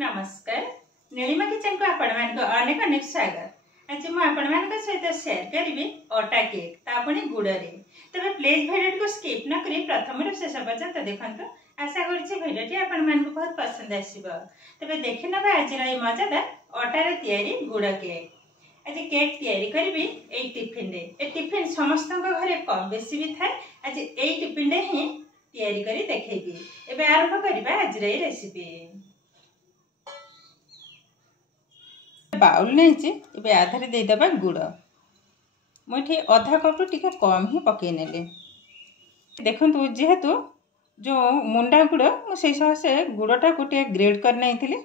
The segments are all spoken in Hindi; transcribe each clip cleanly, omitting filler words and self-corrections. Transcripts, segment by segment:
नमस्कार नीलिमा किचन को आपण अनेक अनेक स्वागत। आज मुझे सहित शेयर करी अटा केक तापणी गुड़ रे। तबे प्लीज भिडियो को स्किप न करी प्रथम रु शेष पर्यंत देखंतु। आशा करछि भिडियोटी आपण मानक बहुत पसंद आसीबो। तबे देखि नबा आज रे मजादार अटा रे तयारी गुड़ केक। आज केक तयारी करबी एई टिफिन रे। ए टिफिन समस्त घरे कम बेसी भी थाए। आज एई टिफिन रे ही तयारी करी देखैबी। एबे आरंभ करबा आज रे रेसिपी। बाउल नहीं आधार देदेबा गुड़ मुझे अधा कप टी कम ही पकई ने। देखु जेहेतु जो मुंडा गुड़ मुझे से गुड़टा को ग्रेड कर नहीं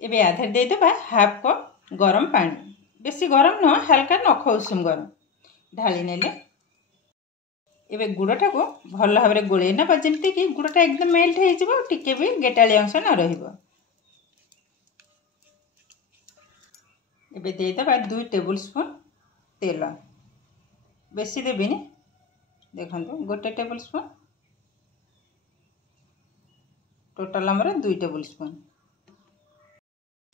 एबे आधार देदेबा हाफ कप गरम पानी। बेसी गरम नुह हल्का नख उषुम गरम ढाली नेले। एबे गुड़टा को भल भाव में गोले ना जमती कि गुड़टा एकदम मेल्ट हो टिके भी गेटाली अंश न रहिबो। एबे देदेबा 2 टेबल स्पून तेल बेसी देविनी। देखो 1 टेबल स्पून टोटाल आमर 2 टेबल स्पून।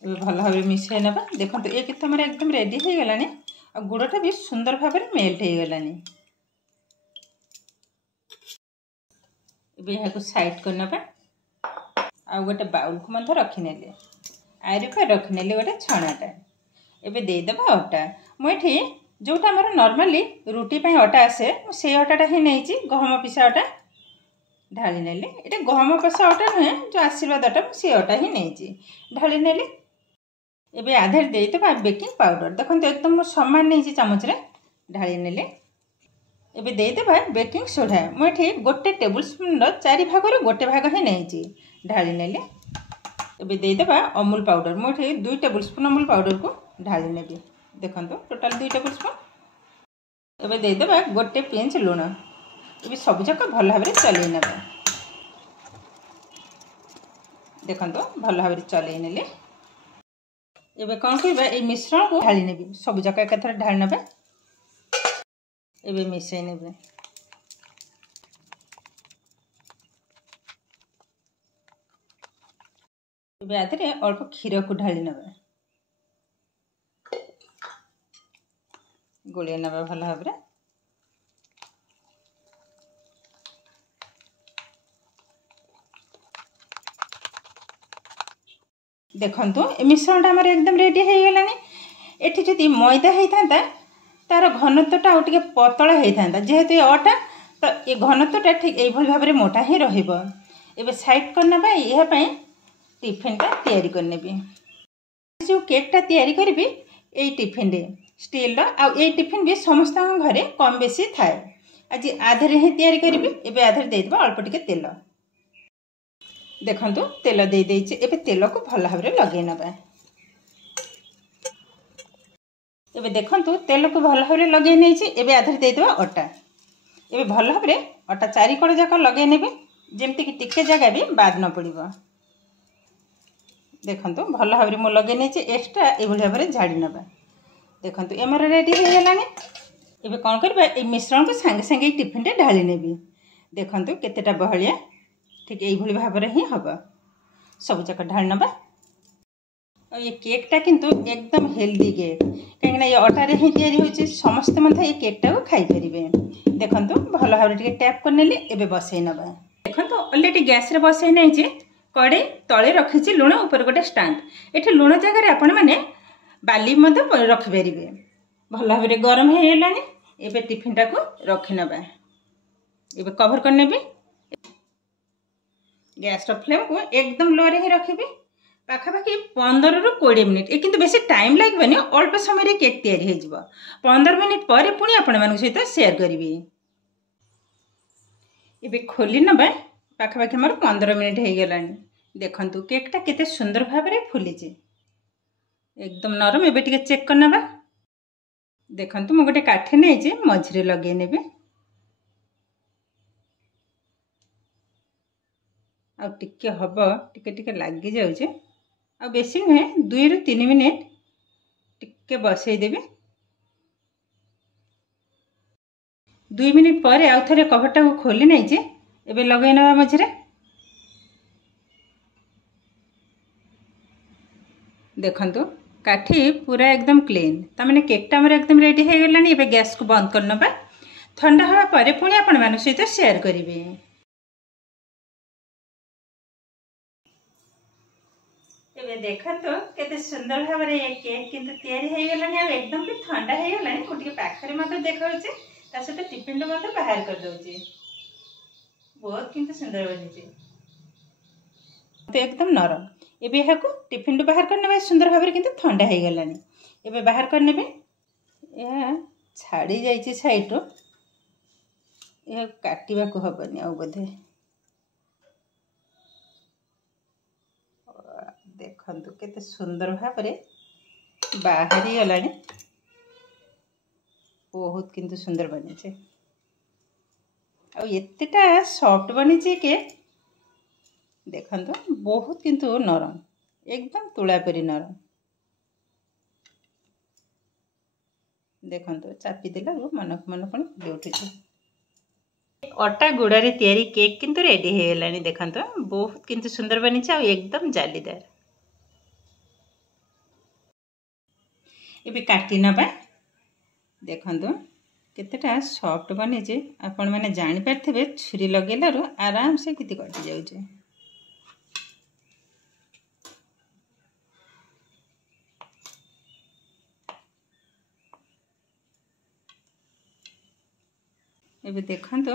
भल भाव मिसाई ना। देखो ये तुम एकदम रेडी हो गलानी। गुड़टा भी सुंदर भाव में मेल्ट हो गलानी। यहाँ को साइड करना आ गोटे बाउल को मत रखिने आरी पर रखिने गोटे छणाटा। एबे देदेबा अटा मुझे जोटा मोर नॉर्मली रुटी पे अटा आसे से अटाटा ही नहीं गहम पिसा अटा ढाली नेली। ये गहम पिसा अटा नुहे जो आशीर्वाद अटा से अटा ही नहीं ढाली नेली। एबे आधार देदेबा बेकिंग पाउडर। देखो एकदम समान नहीं चामच रे ढाली नेली। एबे देदेबा बेकिंग सोडा मुझे 1 टेबल स्पून 4 भाग गोटे भाग ही नहीं ढाली नेली। एबे देदेबा अमूल पाउडर मुझे 2 टेबल स्पून अमूल पाउडर को ढाली नेबी। देखो टोटाल 2 टेबल स्पून। एबे देदेबा 1 पिंच लुण। ये सब जाक भल भाव चलई ने। देखो भल भाव चलई ने। एबे कौन करबा ए मिश्रण को ढाली नेबी। सब जाक एक थर ढाली नेबे। एबे मिसई नेबे। एबे आधे अल्प क्षीर को ढाली नेबे। गोलिया नवा भल भाव। देखो मिश्रण आमर एकदम रेडी हो गलानी। एठी जदि मैदा होता तार घनत्वटा आउ टिके पतला होता। जेहेतु ये अटा तो ये घनत्वटा ठीक यही भाव में मोटा ही रहिबो। एबे साइड करना यह टिफिनटा तैयारी करने। जो केकटा तैयारी करी ये टिफिन रे स्टील ये टिफिन भी समस्त घरे कम बेसी थाए। आज आधे ही तैयारी करी। एबे आधे देदेबा अल्प टिके तेल। देखंतु तेल दे देइछि। एबे तेल को भल भाव लगे नबा। एबे देखंतु तेल को भल भाव लगे नहीं। एबे आधे देदेबा अटा। एबे भल भाव अटा 4 कड़ जाक लगे नेबे जेमति कि टिके जगह भी बाद न पड़िबो। देखंतु भल भाव मो लगे नहीं। एक्स्ट्रा ए भाव में झाड़ी नबा। देखो एमर रेडी हो गलानी। एबे कौन करबा ए मिश्रण को संगे संगे टिफिन रे ढाली नेबी। देखंतु केतेटा बहलिया ठीक यही भाव में ही हम सब जाक ढाली नबा। ये केकटा किंतु एकदम हेल्दी केक कहीं ये अटा रे ही तैयारी होछि। समस्त मन ये केकटा को खाई परिबे। देखंतु भल भाव टिके टैप कर नेली। एबे बसई नबा। देखंतु ऑलरेडी गैस रे बसई नहीं कड़े तले रखी लुण ऊपर गोटे स्टैंड। एठी लुण जगह आपण माने बाली रखिपारे। भल भाव में गरम हो गलानी। एबे टिफिनटा को रखी नबा। एबे कवर कर नेबी। गैस फ्लेम को एकदम लो रे ही रखिबी। पाखापाखि 15 रु 20 मिनिट। ये किंतु बेसी टाइम लागबनी। अल्प समय रे केक तैयारी हो जिवो। 15 मिनिट पर पुणी आपण मानक सहित शेयर करिवि। एबे खोली नबा। पाखापाखि हमर 15 मिनिट हो गलानी। देखंतु केकटा केते सुंदर भाव में फुलीची एकदम नरम। एबे टिके चेक करना। देखंतु मु गोटे काठी नहीं मझिरे लगे नेबे। आ टिके हब टिके टिके लागी जाउचे। आ बेसी नुहे 2 रु 3 मिनिट टिके बसई देबे। 2 मिनिट पर आउ थरे कवरटा को खोली नहीं एबे लगई नबा मझिरे। देखंतु काठी पूरा एकदम क्लीन तमाने केकटा हमर एकदम रेडी हो गलानी। एबे गैस को बंद करनबा ठंडा हवा परे पुणी आपण मान सहित शेयर करिवे। एबे देखंतु केते सुंदर भाव रे केक किंतु तयारी हो गलानी। अब एकदम भी ठंडा हो गलानी। मुझे पाखरे मत देखाउचे ता सहित टिफिन रो मत बाहर कर दउचे। बहुत किंतु सुंदर बनिचे तो एकदम नरम। एबे यहाको टिफिन रो बाहर करने सुंदर भाव किंतु ठंडा हो गलानी। एबे बाहर करने यह छाड़ी जाइए साइड रो यह काटिबा को हबनी आ बोधे। देखंतु केते सुंदर भाव रे बाहरी गलानी। बहुत किंतु सुंदर बनिचे आ एतेटा सॉफ्ट बनिचे के देखंतु बहुत किंतु नरम एकदम तुला परी नरम। देखंतु चापी देला मन मन पण फुली उठुचे। अटा गुड़ा रे तैयारी केक किंतु रेडी हो गलानी। देखंतु बहुत किंतु सुंदर बनिचे आ एकदम जालीदार। एबे काटी नबा देखंतु केतेटा सॉफ्ट बनिचे। आपण माने जानि पारथिबे छुरी लगेलारो आराम से किति कटि जाउचे। एबे देखंतु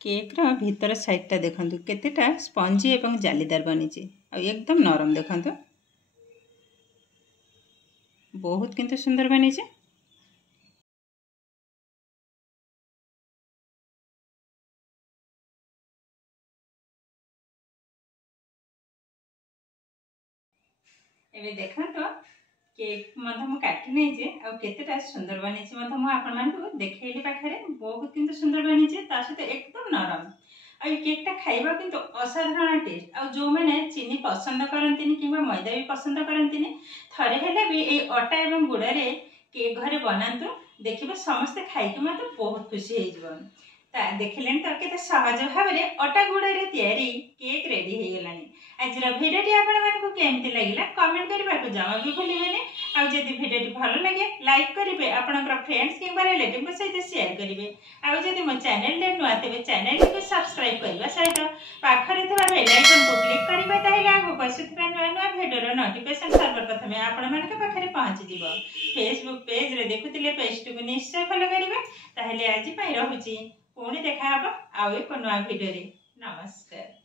केक रो भीतर साइड टा देखंतु केतेटा स्पंजी एवं जालीदार बनिचे आ एकदम नरम। देखंतु बहुत किंतु सुंदर बनिचे। एबे देखंतु केक मध मु काटी नै जे आ केतेटा सुंदर बनिचे मध मु आपण मान को देखैली पाखरे। बहुत किंतु सुंदर बनिचे ता सहित एकदम नरम आ केक टा खाइबा किंतु असाधारण टेस्ट। आ जो माने चीनी पसंद करंतिनी किबा मैदा भी पसंद करंतिनी थरे हेले भी ए अटा एवं गुड़ा रे केक घरे बनांतु। देखिबे समस्त खाइके मत बहुत खुशी हे जबन। ता देखिलेन तो केते सहज भाव रे अटा गुड़ा रे तयारी केक रेडी हे गलानी। आज भिडियोटी आपण मानकु केमती लागिला कमेंट करबा को जमा भी भूलिबेनी। आ जदि भिडियोटी भलो लागे लाइक करिवे आपनकर फ्रेंड्स किबा रिलेटिव को सहित शेयर करिवे। आ जदि मो चैनल ले नुआ तेबे चैनल को सब्सक्राइब करबा सहित पाखरे थबा बेल आइकन को क्लिक करबा ताहिला आगो पसुथबा नुआ नुआ भिडियो नोटिफिकेशन सर्वर प्रथमे आपण मानक पाखरे पहुंच जिवो। फेसबुक पेज रे देखुतिले पेज को निश्चय फॉलो करिवे। ताहेले आज पई रहूची पुणी देखा हबो आ एक नुआ भिडियो रे। नमस्कार।